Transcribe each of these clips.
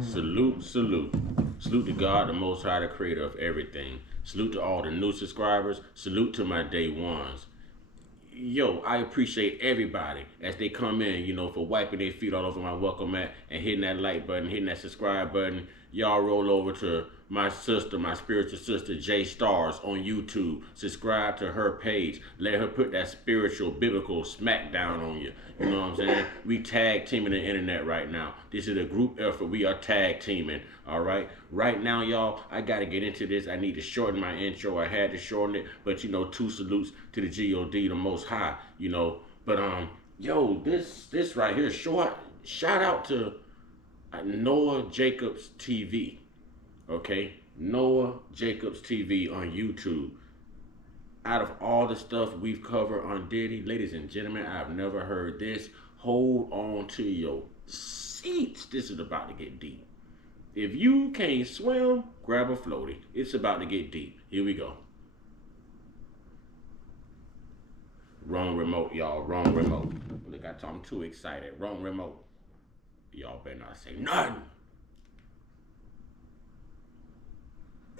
Salute, salute. Salute to God, the Most High, the creator of everything. Salute to all the new subscribers. Salute to my day ones. Yo, I appreciate everybody as they come in, for wiping their feet all over my welcome mat and hitting that like button, hitting that subscribe button. Y'all roll over to my sister, my spiritual sister, J Stars on YouTube. Subscribe to her page. Let her put that spiritual, biblical smackdown on you. You know what I'm saying? We tag teaming the internet right now. This is a group effort. We are tag teaming. All right. Right now, y'all, I gotta get into this. I need to shorten my intro. I had to shorten it, but two salutes to the God, the Most High. But yo, this right here, short shout out to Noah Jacobs TV. Okay, Noah Jacobs TV on YouTube. Out of all the stuff we've covered on Diddy, ladies and gentlemen, I've never heard this. Hold on to your seats. This is about to get deep. If you can't swim, grab a floaty. It's about to get deep. Here we go. Wrong remote, y'all. Wrong remote. Look, I'm too excited. Wrong remote. Y'all better not say nothing.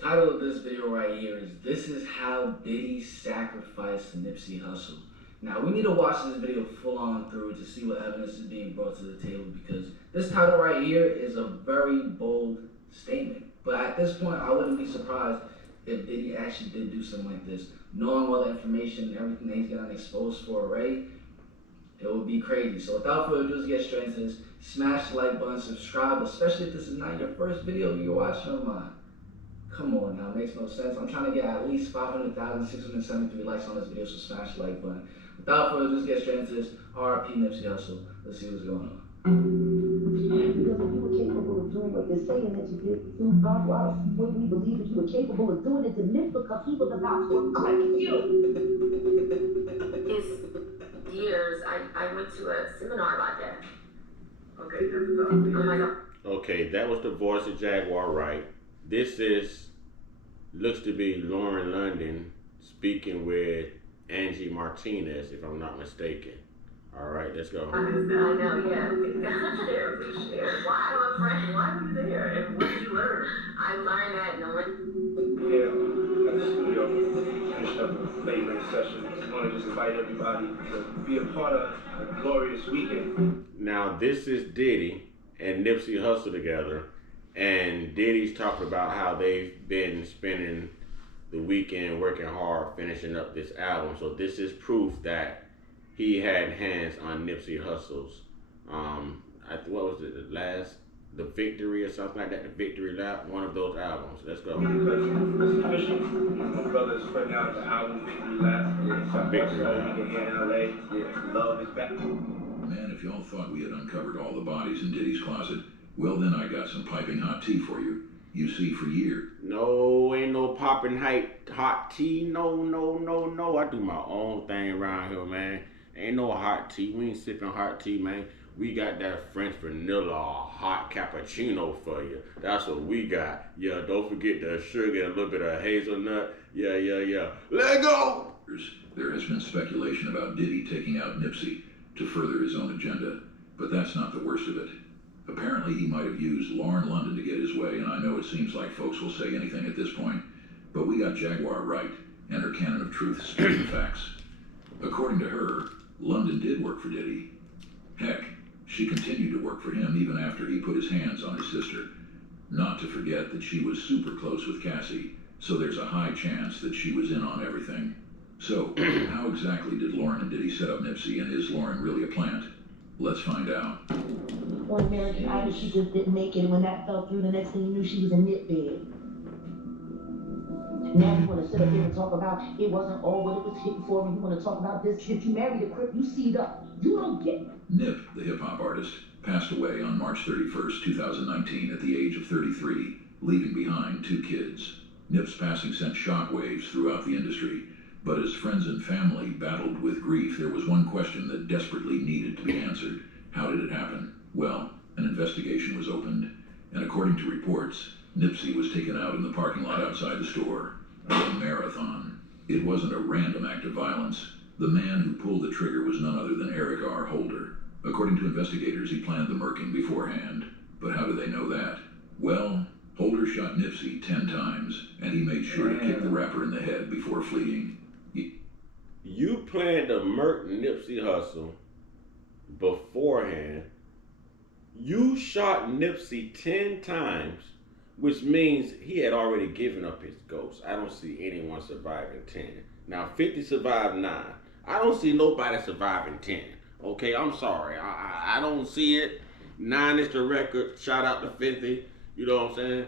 Title of this video right here is "This is how Diddy sacrificed Nipsey Hussle." Now we need to watch this video full on through to see what evidence is being brought to the table, because this title right here is a very bold statement. But at this point, I wouldn't be surprised if Diddy actually did do something like this. Knowing all the information and everything that he's gotten exposed for already, it would be crazy. So without further ado, let's get straight into this. Smash the like button, subscribe, especially if this is not your first video you're watching on mine. Come on now, it makes no sense. I'm trying to get at least 500,673 likes on this video, so smash the like button. Without further ado, let's get straight into this. RIP Nipsey Hussle. Let's see what's going on. Because if you were capable of doing what you're saying that you did, through God, why would we believe that you were capable of doing it to Nick, because he was about to click you? It's years. I went to a seminar about that. Okay, oh my God. Okay, that was the voice of Jaguar Wright. This looks to be Lauren London speaking with Angie Martinez, if I'm not mistaken. All right, let's go. I know, yeah. We shared. Why am I friend? Why were you there? And what did you learn? I learned that knowing. Yeah, I just finished up a late night session. I want to just invite everybody to be a part of a glorious weekend. Now, this is Diddy and Nipsey Hussle together. And Diddy's talking about how they've been spending the weekend working hard, finishing up this album. So this is proof that he had hands on Nipsey Hussle's, what was it, the Victory or something like that, the Victory Lap, one of those albums. Let's go. It's official. My brother's putting out the album Victory Lap. Yeah, Victory Lap. Here in LA. Yeah, love is back. Man, if y'all thought we had uncovered all the bodies in Diddy's closet, well, then I got some piping hot tea for you. You see, for years. No, ain't no popping hot tea. No. I do my own thing around here, man. Ain't no hot tea. We ain't sipping hot tea, man. We got that French vanilla hot cappuccino for you. That's what we got. Yeah, don't forget the sugar and a little bit of hazelnut. Yeah. Let go! There has been speculation about Diddy taking out Nipsey to further his own agenda, but that's not the worst of it. Apparently, he might have used Lauren London to get his way, and I know it seems like folks will say anything at this point, but we got Jaguar right, and her canon of truth spitting facts. According to her, London did work for Diddy. Heck, she continued to work for him even after he put his hands on his sister. Not to forget that she was super close with Cassie, so there's a high chance that she was in on everything. So, how exactly did Lauren and Diddy set up Nipsey, and is Lauren really a plant? Let's find out. On American Idol, she just didn't make it, and when that fell through, the next thing you knew, she was a nip bed. Now you want to sit up here and talk about it wasn't all what it was hitting for, and you want to talk about this shit. You married a crip, you seed up. You don't get it. Nip, the hip-hop artist, passed away on March 31st, 2019 at the age of 33, leaving behind 2 kids. Nip's passing sent shockwaves throughout the industry, but as friends and family battled with grief, there was one question that desperately needed to be answered. How did it happen? Well, an investigation was opened, and according to reports, Nipsey was taken out in the parking lot outside the store. A marathon. It wasn't a random act of violence. The man who pulled the trigger was none other than Eric R. Holder. According to investigators, he planned the murking beforehand. But how do they know that? Well, Holder shot Nipsey 10 times, and he made sure to kick the rapper in the head before fleeing. You planned to murk Nipsey Hussle beforehand. You shot Nipsey 10 times, which means he had already given up his ghost. I don't see anyone surviving 10. Now, 50 survived 9. I don't see nobody surviving 10. Okay, I'm sorry. I don't see it. 9 is the record. Shout out to 50. You know what I'm saying?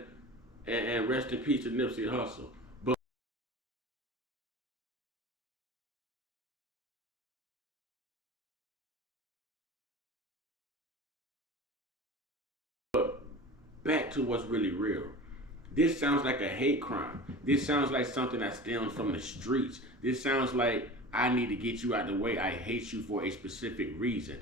And rest in peace to Nipsey Hussle. But back to what's really real. This sounds like a hate crime. This sounds like something that stems from the streets. This sounds like I need to get you out of the way. I hate you for a specific reason.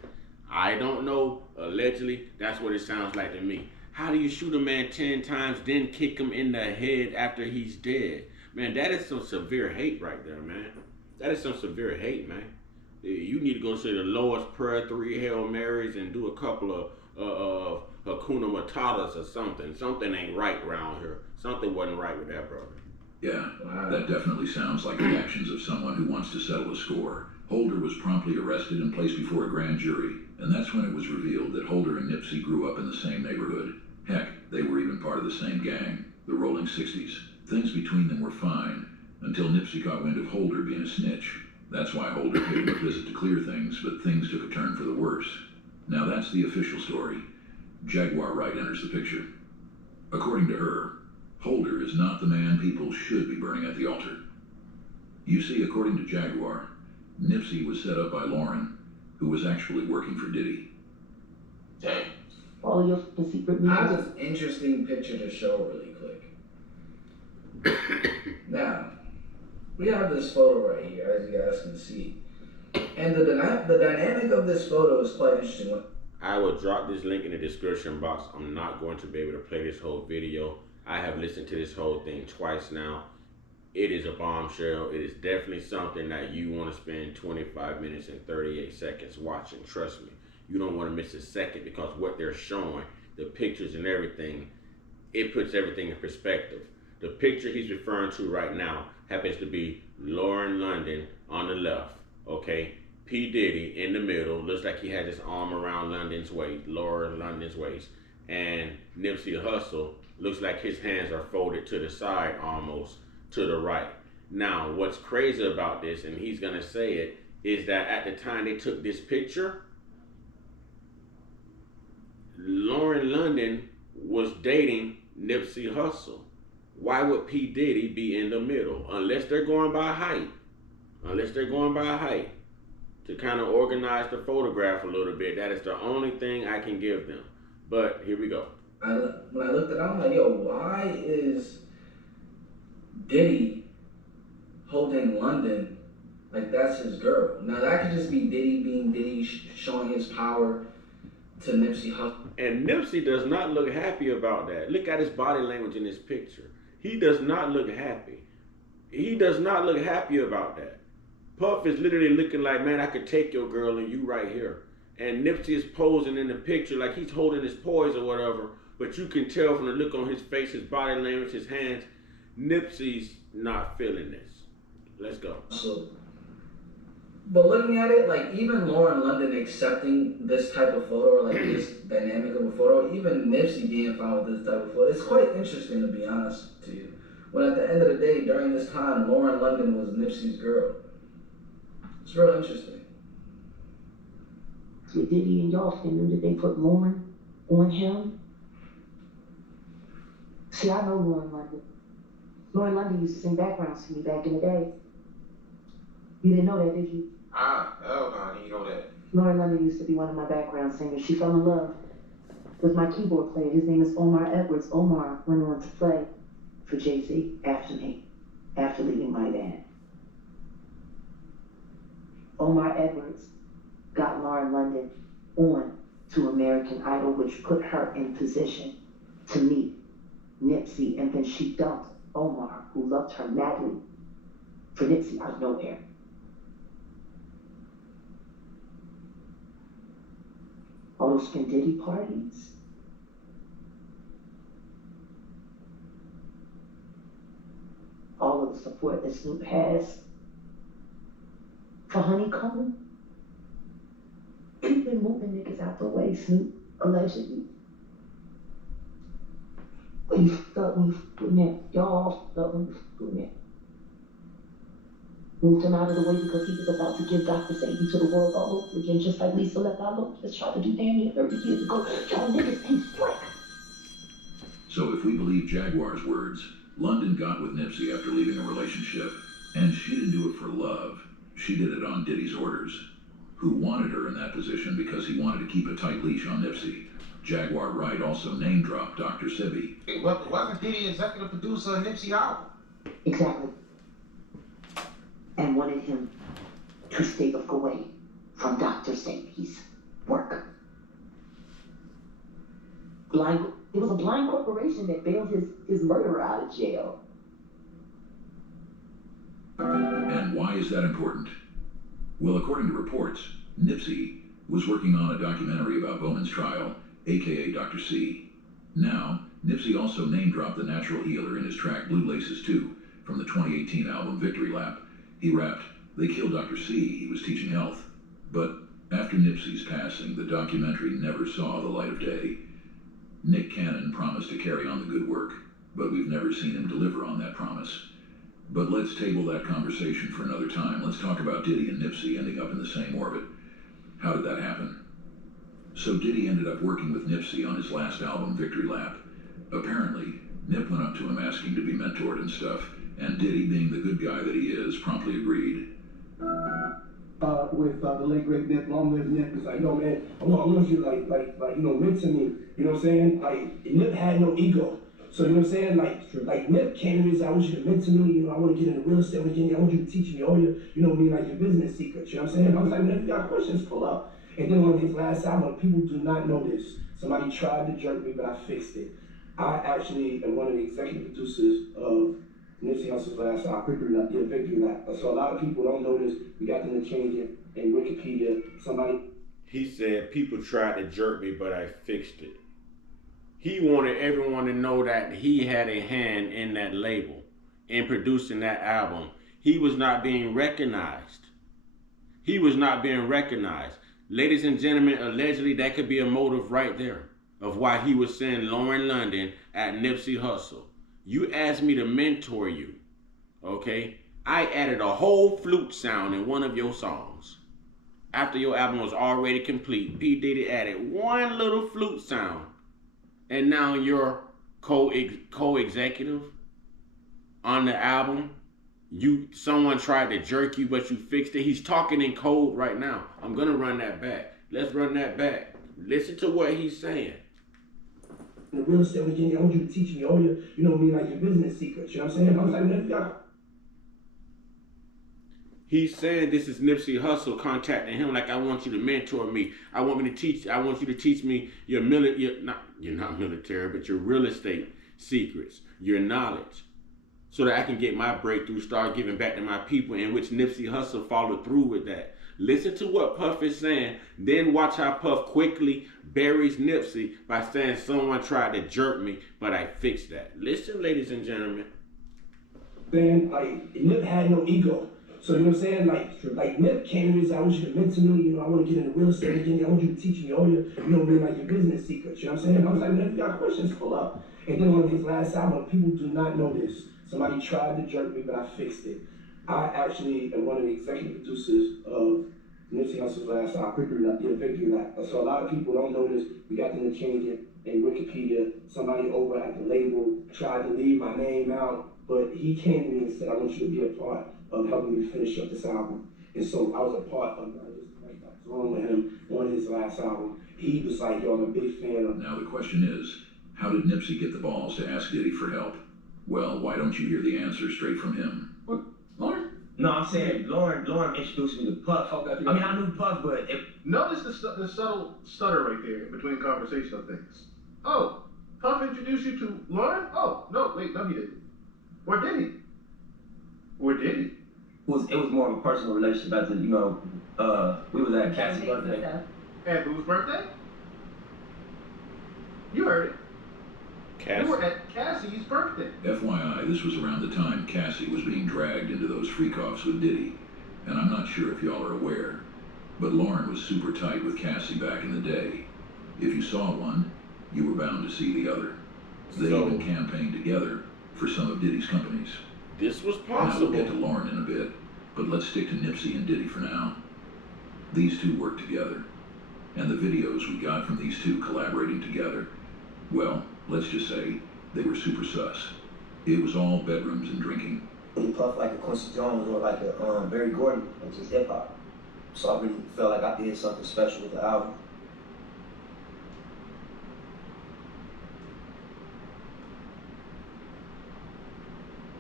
I don't know. Allegedly, that's what it sounds like to me. How do you shoot a man 10 times, then kick him in the head after he's dead? Man, that is some severe hate right there, man. That is some severe hate, man. You need to go say the Lord's Prayer, 3 Hail Marys, and do a couple of Hakuna Matatas or something. Something ain't right around here. Something wasn't right with that brother. Yeah, that definitely sounds like the actions of someone who wants to settle a score. Holder was promptly arrested and placed before a grand jury, and that's when it was revealed that Holder and Nipsey grew up in the same neighborhood. Heck, they were even part of the same gang, the Rolling 60s. Things between them were fine, until Nipsey caught wind of Holder being a snitch. That's why Holder paid him a visit to clear things, but things took a turn for the worse. Now that's the official story. Jaguar Wright enters the picture. According to her, Holder is not the man people should be burning at the altar. You see, according to Jaguar, Nipsey was set up by Lauren, who was actually working for Diddy. Dang. All your secret I have meetings. this interesting picture to show really quick. Now, we have this photo right here, as you guys can see. And the dynamic of this photo is quite interesting. I will drop this link in the description box. I'm not going to be able to play this whole video. I have listened to this whole thing twice now. It is a bombshell. It is definitely something that you want to spend 25 minutes and 38 seconds watching. Trust me. You don't want to miss a second, because what they're showing, the pictures and everything, it puts everything in perspective. The picture he's referring to right now happens to be Lauren London on the left, okay? P. Diddy in the middle, looks like he had his arm around London's waist, Lauren London's waist. And Nipsey Hussle looks like his hands are folded to the side almost, to the right. Now, what's crazy about this, and he's gonna say it, is that at the time they took this picture, Lauren London was dating Nipsey Hussle. Why would P. Diddy be in the middle? Unless they're going by height. Unless they're going by height. To kind of organize the photograph a little bit. That is the only thing I can give them. But here we go. When I looked at it, I'm like, yo, why is Diddy holding London like that's his girl? Now, that could just be Diddy being Diddy, showing his power to Nipsey Hussle. And Nipsey does not look happy about that. Look at his body language in this picture. He does not look happy. He does not look happy about that. Puff is literally looking like, man, I could take your girl and you right here. And Nipsey is posing in the picture like he's holding his poise or whatever. But you can tell from the look on his face, his body language, his hands, Nipsey's not feeling this. Let's go. But looking at it, like even Lauren London accepting this type of photo, or like this dynamic of a photo, even Nipsey being fine with this type of photo, it's quite interesting, to be honest to you. When at the end of the day, during this time, Lauren London was Nipsey's girl. It's real interesting. With Diddy and Yofkin knew that they put Lauren on him. See, I know Lauren London. Lauren London used to sing backgrounds for me back in the day. You didn't know that, did you? Hell no, I didn't know that. Lauren London used to be one of my background singers. She fell in love with my keyboard player. His name is Omar Edwards. Omar went on to play for Jay-Z after me, after leaving my band. Omar Edwards got Lauren London on to American Idol, which put her in position to meet Nipsey, and then she dumped Omar, who loved her madly, for Nipsey out of nowhere. All those Spin Diddy parties, the support that Snoop has for Honeycomb. He's been moving niggas out the way, Snoop, allegedly. But you stuck when you doing that. Y'all stuck when you doing that. Moved him out of the way because he was about to give Dr. Sadie to the world all over again, just like Lisa left our Lopez tried to do damn near 30 years ago. Y'all niggas ain't slick. So if we believe Jaguar's words, London got with Nipsey after leaving a relationship, and she didn't do it for love. She did it on Diddy's orders, who wanted her in that position because he wanted to keep a tight leash on Nipsey. Jaguar Wright also name-dropped Dr. Sebi. Hey, wasn't Diddy executive producer of Nipsey album? Exactly. And wanted him to stay away from Dr. Sabi's work. It was a blind corporation that bailed his murderer out of jail. And why is that important? Well, according to reports, Nipsey was working on a documentary about Bowman's trial, aka Dr. C. Now, Nipsey also name-dropped the natural healer in his track Blue Laces 2 from the 2018 album Victory Lap. He rapped, "They killed Dr. C, he was teaching health." But after Nipsey's passing, the documentary never saw the light of day. Nick Cannon promised to carry on the good work, but we've never seen him deliver on that promise. But let's table that conversation for another time. Let's talk about Diddy and Nipsey ending up in the same orbit. How did that happen? So Diddy ended up working with Nipsey on his last album, Victory Lap. Apparently, Nip went up to him asking to be mentored and stuff, and Diddy, being the good guy that he is, promptly agreed. With the late great Nip, long live Nip, it's like, yo man, I want you like mentor me, you know what I'm saying? Like, Nip had no ego. So you know what I'm saying? Like Nip came to me and said, I want you to mentor me, you know, I want to get into real estate, I want you to teach me all your, you know what I mean, like your business secrets, you know what I'm saying? I was like, man, if you got questions, pull up. And then on his last album, people do not know this. Somebody tried to jerk me, but I fixed it. I actually am one of the executive producers of Nipsey Hussle's last album, Victory Lap. So a lot of people don't know this. We got them to change it in Wikipedia. He said, people tried to jerk me, but I fixed it. He wanted everyone to know that he had a hand in that label, in producing that album. He was not being recognized. He was not being recognized. Ladies and gentlemen, allegedly that could be a motive right there of why he was saying Lauren London at Nipsey Hussle. You asked me to mentor you, okay? I added a whole flute sound in one of your songs. After your album was already complete, P. Diddy added one little flute sound. And now you're co-executive on the album. Someone tried to jerk you, but you fixed it. He's talking in code right now. I'm gonna run that back. Let's run that back. Listen to what he's saying. The real estate, I want you to teach me all your, you know what I mean, like your business secrets, you know what I'm saying? I was like, man, if you got... He's saying this is Nipsey Hussle contacting him like, I want you to mentor me. I want you to teach me you're not military, but your real estate secrets, your knowledge, so that I can get my breakthrough, start giving back to my people, in which Nipsey Hussle followed through with that. Listen to what Puff is saying, then watch how Puff quickly buries Nipsey by saying someone tried to jerk me, but I fixed that. Listen, ladies and gentlemen. Saying, like, Nip had no ego. So you know what I'm saying? Like Nip came to me and said, I want you to mentor me, you know, I want to get into real estate again, I want you to teach me all your, you know what I mean, like your business secrets, you know what I'm saying? I was like, man, if you got questions, pull up. And then on his last album, people do not know this. Somebody tried to jerk me, but I fixed it. I actually am one of the executive producers of Nipsey Hussle's last album, Victory Lap. So a lot of people don't know this. We got them to change it in Wikipedia. Somebody over at the label tried to leave my name out, but he came to me and said, I want you to be a part of helping me finish up this album. And so I was a part of along with him on his last album. He was like, yo, I'm a big fan of... Now the question is, how did Nipsey get the balls to ask Diddy for help? Well, why don't you hear the answer straight from him? What, Lauren? No, I'm saying Lauren introduced me to Puff. I mean, I knew Puff, but... Notice the subtle stutter right there in between conversational things. Oh, Puff introduced you to Lauren? Oh, no, wait, no, he didn't. Or did he? Or did he? It was more of a personal relationship after, you know, we was at Cassie's birthday. At whose birthday? You heard it. We were at Cassie's birthday. FYI, this was around the time Cassie was being dragged into those freak-offs with Diddy. And I'm not sure if y'all are aware, but Lauren was super tight with Cassie back in the day. If you saw one, you were bound to see the other. They even campaigned together for some of Diddy's companies. This was Now possible. we'll get to Lauren in a bit, but let's stick to Nipsey and Diddy for now. These two worked together, and the videos we got from these two collaborating together, well, let's just say they were super sus. It was all bedrooms and drinking. He puffed like a Quincy Jones or like a Barry Gordy and just hip hop. So I really felt like I did something special with the album.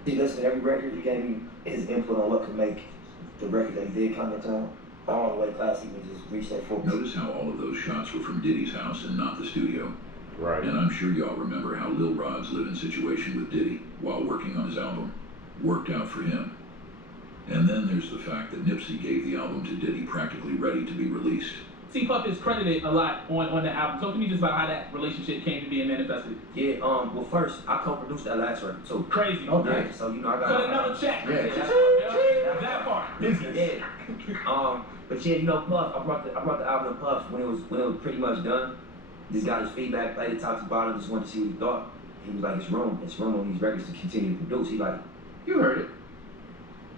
He listened to every record. He gave me his input on what could make the record that he did come in town. All the way classic and just reach that full. Notice how all of those shots were from Diddy's house and not the studio. Right. And I'm sure y'all remember how Lil Rod's living situation with Diddy while working on his album worked out for him. And then there's the fact that Nipsey gave the album to Diddy practically ready to be released. T-Puff is credited a lot on the album. Talk to me just about how that relationship came to be and manifested. Yeah, well first, I co-produced that last record, so Crazy. okay. So, you know, I got... So another check. Yeah, That part. Yeah. But yeah, you know, Puff, I brought the album to Puff when it was pretty much done. Just got his feedback, played it top to bottom, just wanted to see what he thought. He was like, it's room on these records to continue to produce. He like... You heard it.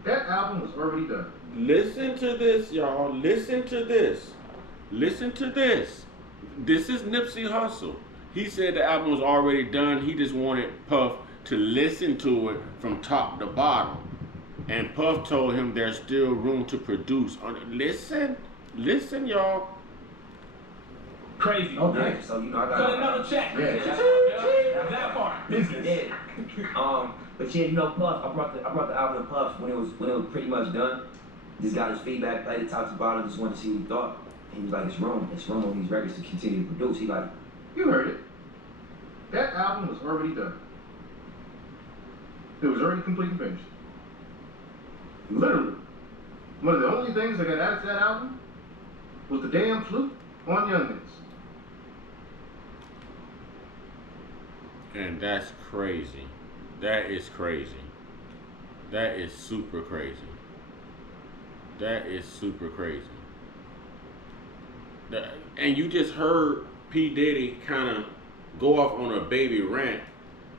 That album was already done. Listen to this, y'all. Listen to this. Listen to this. This is Nipsey Hussle. He said the album was already done. He just wanted Puff to listen to it from top to bottom. And Puff told him there's still room to produce on it. Listen, y'all. Crazy. Okay. So, you know, I got... So another check. That part. Yeah. But yeah, you know, Puff, I brought the album to Puff when it was pretty much done. Just got his feedback, played it top to bottom, just wanted to see what he thought. He was like, it's room on these records to continue to produce. He like... You heard it. That album was already done. It was already complete and finished. Literally. One of the only things that got added to that album was the damn flute on Youngins. And that's crazy. That is crazy. That is super crazy. That is super crazy. And you just heard P. Diddy kind of go off on a baby rant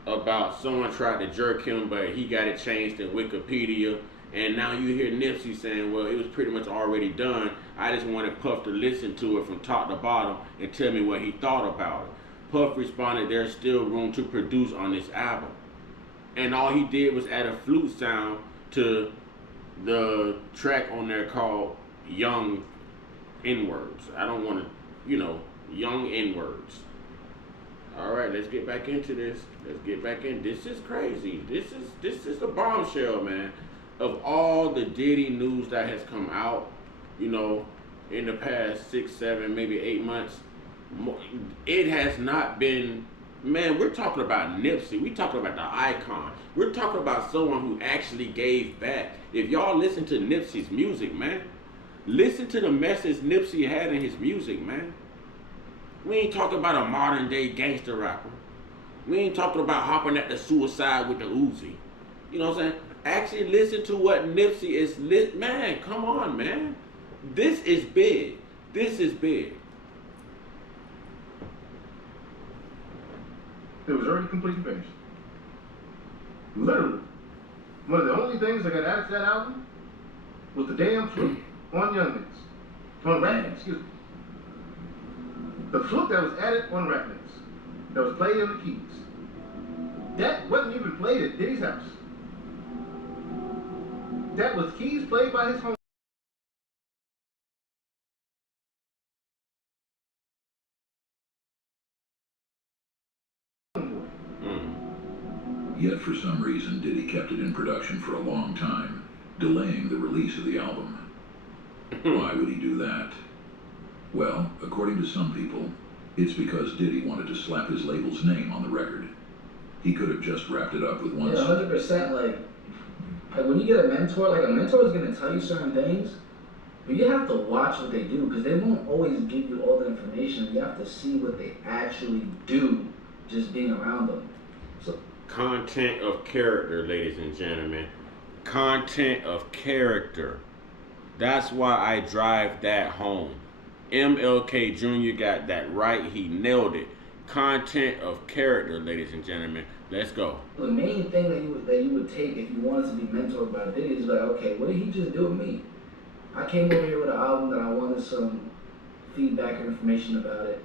about someone tried to jerk him, but he got it changed in Wikipedia. And now you hear Nipsey saying, well, it was pretty much already done. I just wanted Puff to listen to it from top to bottom and tell me what he thought about it. Puff responded, there's still room to produce on this album. And all he did was add a flute sound to the track on there called Young N-Words. I don't want to, Young N-Words. All right, let's get back into this. Let's get back in. This is crazy. This is a bombshell, man. Of all the Diddy news that has come out, in the past 6, 7, maybe 8 months, it has not been, man, we're talking about Nipsey. We're talking about the icon. We're talking about someone who actually gave back. If y'all listen to Nipsey's music, man, listen to the message Nipsey had in his music, man. We ain't talking about a modern day gangster rapper. We ain't talking about hopping at the suicide with the Uzi. You know what I'm saying? Actually listen to what Nipsey is man, come on, man. This is big. This is big. It was already complete and finished. Literally. One of the only things that got added to that album was the damn flute on Youngins. On Ratnix, excuse me. The flute that was added on Ratnix. That was played on the keys. That wasn't even played at Diddy's house. That was keys played by his home. Yet for some reason, Diddy kept it in production for a long time, delaying the release of the album. Why would he do that? Well, according to some people, it's because Diddy wanted to slap his label's name on the record. He could have just wrapped it up with one Yeah, 100%. Like when you get a mentor, a mentor is going to tell you certain things, but you have to watch what they do because they won't always give you all the information. You have to see what they actually do just being around them. Content of character, ladies and gentlemen. Content of character. That's why I drive that home. MLK Jr. got that right. He nailed it. Content of character, ladies and gentlemen. Let's go. The main thing that you would take if you wanted to be mentored by Diddy is like, okay, what did he just do with me? I came over here with an album that I wanted some feedback or information about it.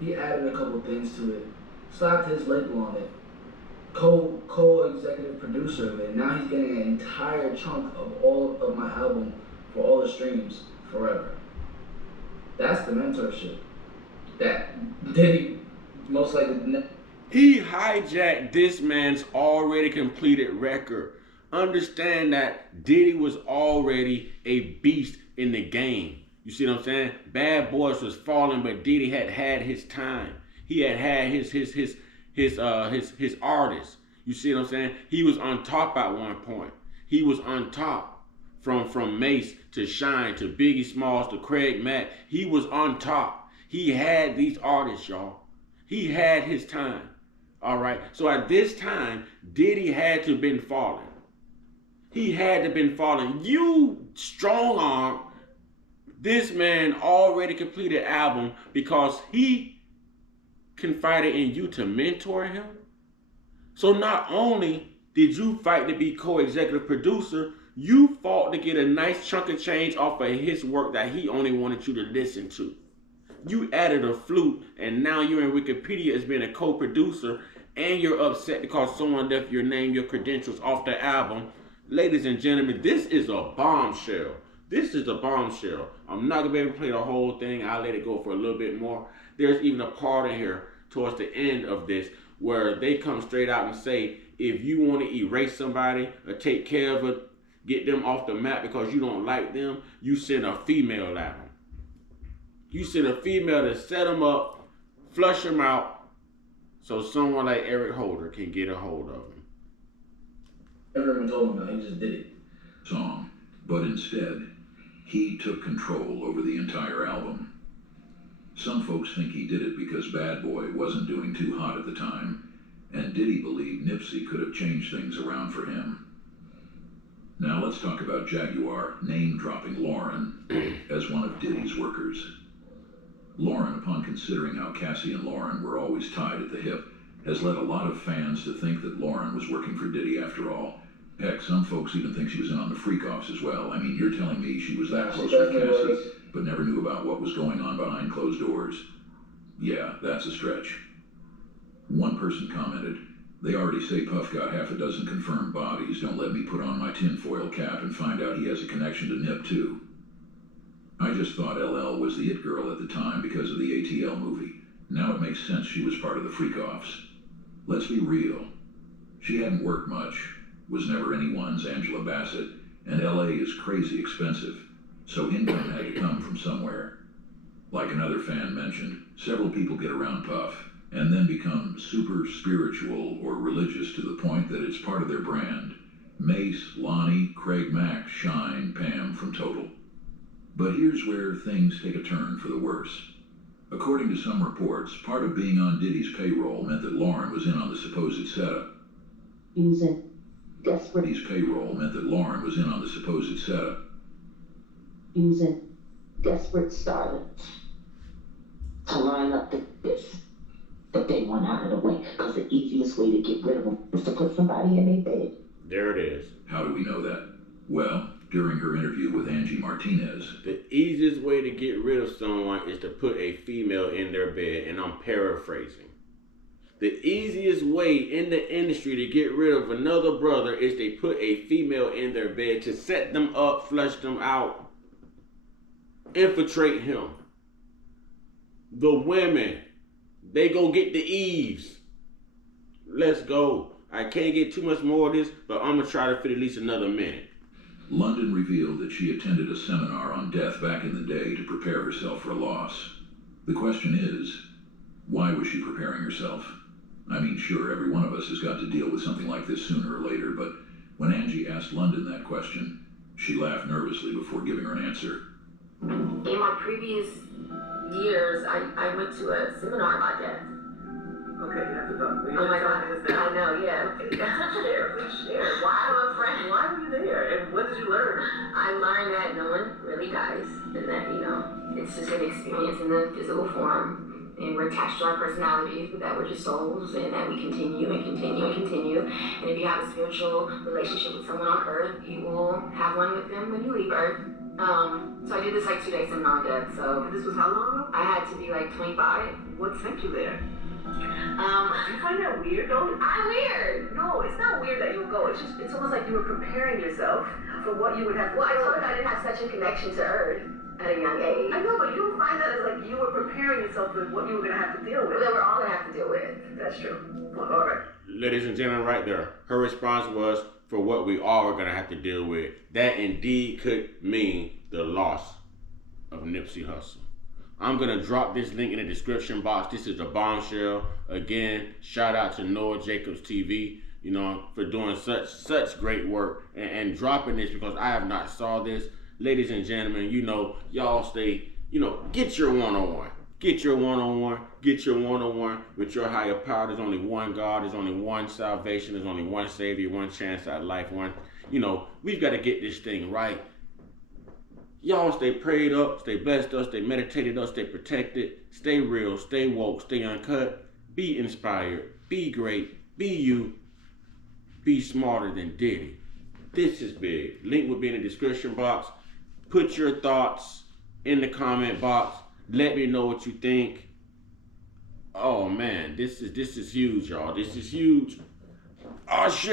He added a couple things to it, slapped his label on it, co-executive producer of it. Now he's getting an entire chunk of all of my album for all the streams forever. That's the mentorship that Diddy most likely. He hijacked this man's already completed record. Understand that Diddy was already a beast in the game. You see what I'm saying? Bad Boys was falling, but Diddy had his time. He had his artists. You see what I'm saying? He was on top at one point. He was on top. From Mace to Shine to Biggie Smalls to Craig Mack. He was on top. He had these artists, y'all. He had his time. All right. So at this time, Diddy had to have been falling. He had to have been falling. You strong arm this man already completed album because he confided in you to mentor him. So not only did you fight to be co-executive producer, you fought to get a nice chunk of change off of his work that he only wanted you to listen to. You added a flute, and now you're in Wikipedia as being a co-producer, and you're upset because someone left your name, your credentials off the album. Ladies and gentlemen, this is a bombshell. This is a bombshell. I'm not going to be able to play the whole thing. I'll let it go for a little bit more. There's even a part in here towards the end of this where they come straight out and say, if you want to erase somebody or take care of it, get them off the map because you don't like them, you send a female at them. You send a female to set them up, flush them out, so someone like Eric Holder can get a hold of him. Everyone told him that, he just did it. Song, but instead, he took control over the entire album. Some folks think he did it because Bad Boy wasn't doing too hot at the time, and Diddy believed Nipsey could have changed things around for him. Now let's talk about Jaguar name-dropping Lauren as one of Diddy's workers. Lauren, upon considering how Cassie and Lauren were always tied at the hip, has led a lot of fans to think that Lauren was working for Diddy after all. Heck, some folks even think she was in on the freak-offs as well. I mean, you're telling me she was that close with Cassie, but never knew about what was going on behind closed doors? Yeah, that's a stretch. One person commented, "They already say Puff got half a dozen confirmed bodies. Don't let me put on my tinfoil cap and find out he has a connection to Nip too." I just thought LL was the it girl at the time because of the ATL movie. Now it makes sense she was part of the freak-offs. Let's be real. She hadn't worked much, was never anyone's Angela Bassett, and LA is crazy expensive, so income had to come from somewhere. Like another fan mentioned, several people get around Puff and then become super spiritual or religious to the point that it's part of their brand. Mace, Lonnie, Craig Mack, Shine, Pam from Total. But here's where things take a turn for the worse. According to some reports, part of being on Diddy's payroll meant that Lauren was in on the supposed setup. Using desperate. Diddy's payroll meant that Lauren was in on the supposed setup. Using desperate starlets to line up the this. But they want out of the way because the easiest way to get rid of them is to put somebody in their bed. There it is. How do we know that? Well, during her interview with Angie Martinez, the easiest way to get rid of someone is to put a female in their bed, and I'm paraphrasing. The easiest way in the industry to get rid of another brother is they put a female in their bed to set them up, flush them out, infiltrate him. The women, they go get the Eves. Let's go. I can't get too much more of this, but I'm going to try to fit at least another minute. London revealed that she attended a seminar on death back in the day to prepare herself for a loss. The question is, why was she preparing herself? I mean, sure, every one of us has got to deal with something like this sooner or later, but when Angie asked London that question, she laughed nervously before giving her an answer. In my previous years, I went to a seminar about death. Okay, you have to talk. Oh my God, I know, yeah. Share, please share. Why? I'm a friend. Why were you there? And what did you learn? I learned that no one really dies, and that, you know, it's just an experience in the physical form. And we're attached to our personalities, but that we're just souls, and that we continue and continue and continue. And if you have a spiritual relationship with someone on earth, you will have one with them when you leave earth. So I did this like 2-day seminar on death. So this was how long ago? I had to be like 25. What sent you there? Do you find that weird though? I'm weird. No, it's not weird that you would go. It's almost like you were preparing yourself for what you would have. Well, I told you I didn't have such a connection to Earth at a young age. I know, but you don't find that as like you were preparing yourself for what you were gonna have to deal with. That we're all gonna have to deal with. That's true. Well, all right. Ladies and gentlemen, right there, her response was for what we all are gonna have to deal with. That indeed could mean the loss of Nipsey Hussle. I'm gonna drop this link in the description box. This is a bombshell. Again, shout out to Noah Jacobs TV, you know, for doing such great work and dropping this, because I have not saw this. Ladies and gentlemen, you know, y'all stay, you know, get your one-on-one. Get your one-on-one. Get your one-on-one with your higher power. There's only one God. There's only one salvation. There's only one Savior, one chance at life. One, you know, we've got to get this thing right. Y'all stay prayed up, stay blessed up, stay meditated up, stay protected, stay real, stay woke, stay uncut, be inspired, be great, be you, be smarter than Diddy. This is big. Link will be in the description box. Put your thoughts in the comment box. Let me know what you think. Oh man, this is huge, y'all. This is huge. Ashe.